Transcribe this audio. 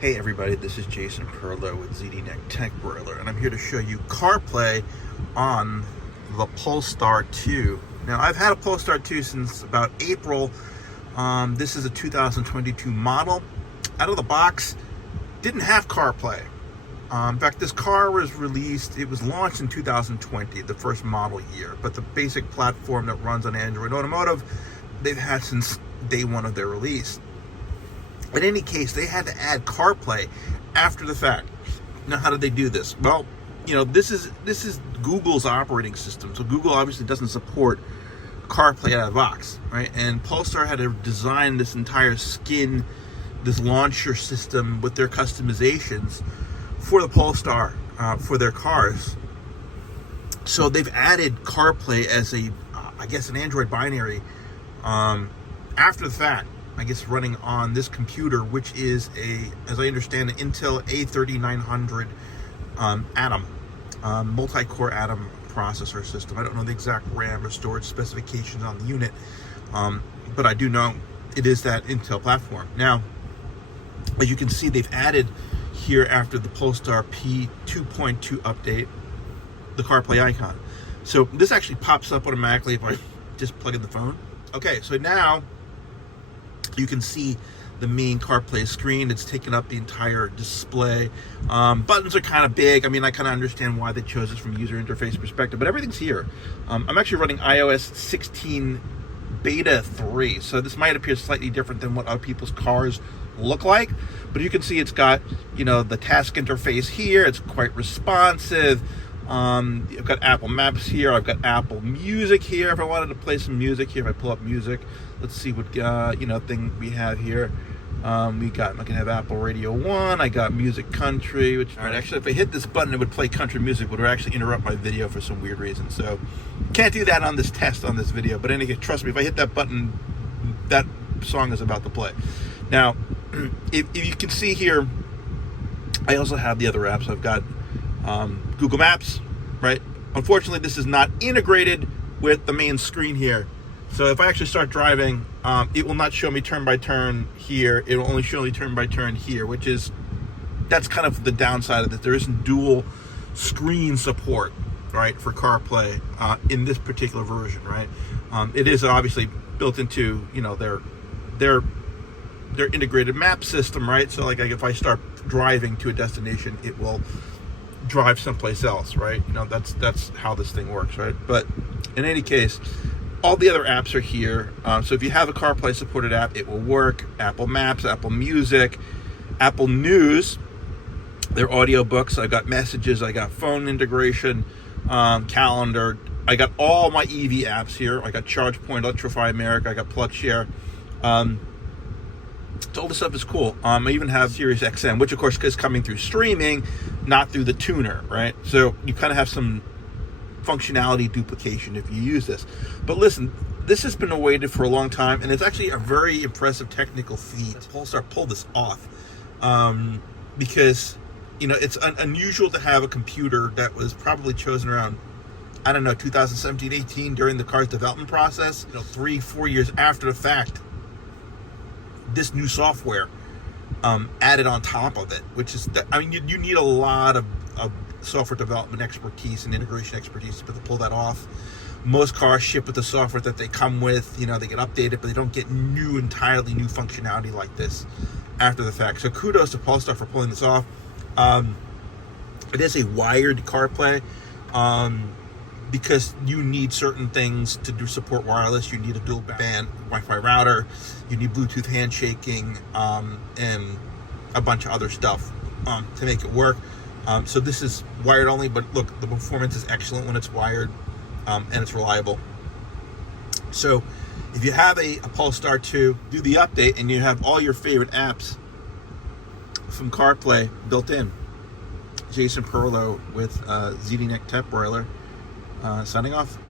Hey everybody, this is Jason Perlow with ZDNet Tech Broiler, and I'm here to show you CarPlay on the Polestar 2. Now, I've had a Polestar 2 since about April. This is a 2022 model. Out of the box, didn't have CarPlay. In fact, this car was released, it was launched in 2020, the first model year, but the basic platform that runs on Android Automotive, they've had since day one of their release. In any case, they had to add CarPlay after the fact. Now, how did they do this? Well, you know, this is Google's operating system. So Google obviously doesn't support CarPlay out of the box, right? And Polestar had to design this entire skin, this launcher system with their customizations for the Polestar, for their cars. So they've added CarPlay as I guess an Android binary after the fact. I guess running on this computer, which is as I understand, an Intel A3900 Atom, multi-core Atom processor system. I don't know the exact RAM or storage specifications on the unit, but I do know it is that Intel platform. Now, as you can see, they've added here after the Polestar P2.2 update, the CarPlay icon. So this actually pops up automatically if I just plug in the phone. Okay, so now you can see the main CarPlay screen. It's taken up the entire display. Buttons are kind of big. I mean, I kind of understand why they chose this from a user interface perspective, but everything's here. I'm actually running iOS 16 Beta 3, so this might appear slightly different than what other people's cars look like, but you can see it's got, you know, the task interface here. It's quite responsive. I've got Apple Maps here. I've got Apple Music here. If I wanted to play some music here, if I pull up music, let's see what thing we have here. I can have Apple Radio 1. I got Music Country. All right, actually, if I hit this button, it would play country music, but it would actually interrupt my video for some weird reason. So can't do that on this test on this video. But anyway, trust me, if I hit that button, that song is about to play. Now, if you can see here, I also have the other apps. I've got Google Maps, right? Unfortunately, this is not integrated with the main screen here. So if I actually start driving, it will not show me turn by turn here. It will only show me turn by turn here, that's kind of the downside of it. There isn't dual screen support, right, for CarPlay in this particular version, right? It is obviously built into, you know, their integrated map system, right? So like if I start driving to a destination, it will drive someplace else, right? You know, that's how this thing works, right? But in any case, all the other apps are here. So if you have a CarPlay supported app, it will work. Apple Maps, Apple Music, Apple News, their audiobooks. I got messages, I got phone integration, calendar. I got all my EV apps here. I got ChargePoint, Electrify America, I got PlugShare. So all this stuff is cool. I even have Sirius XM, which of course is coming through streaming, not through the tuner, right? So you kind of have some functionality duplication if you use this. But listen, this has been awaited for a long time, and it's actually a very impressive technical feat. Polestar pulled this off because, you know, it's unusual to have a computer that was probably chosen around, I don't know, 2017, 18 during the car's development process, 3-4 years after the fact, this new software added on top of it, which is, you need a lot of software development expertise and integration expertise to pull that off. Most cars ship with the software that they come with. You know, they get updated, but they don't get entirely new functionality like this after the fact. So kudos to Polestar for pulling this off. It is a wired CarPlay. Because you need certain things to do support wireless. You need a dual band Wi-Fi router, you need Bluetooth handshaking, and a bunch of other stuff to make it work. So this is wired only, but look, the performance is excellent when it's wired, and it's reliable. So if you have a Polestar 2, do the update and you have all your favorite apps from CarPlay built in. Jason Perlow with ZDNet Tech Broiler. Signing off.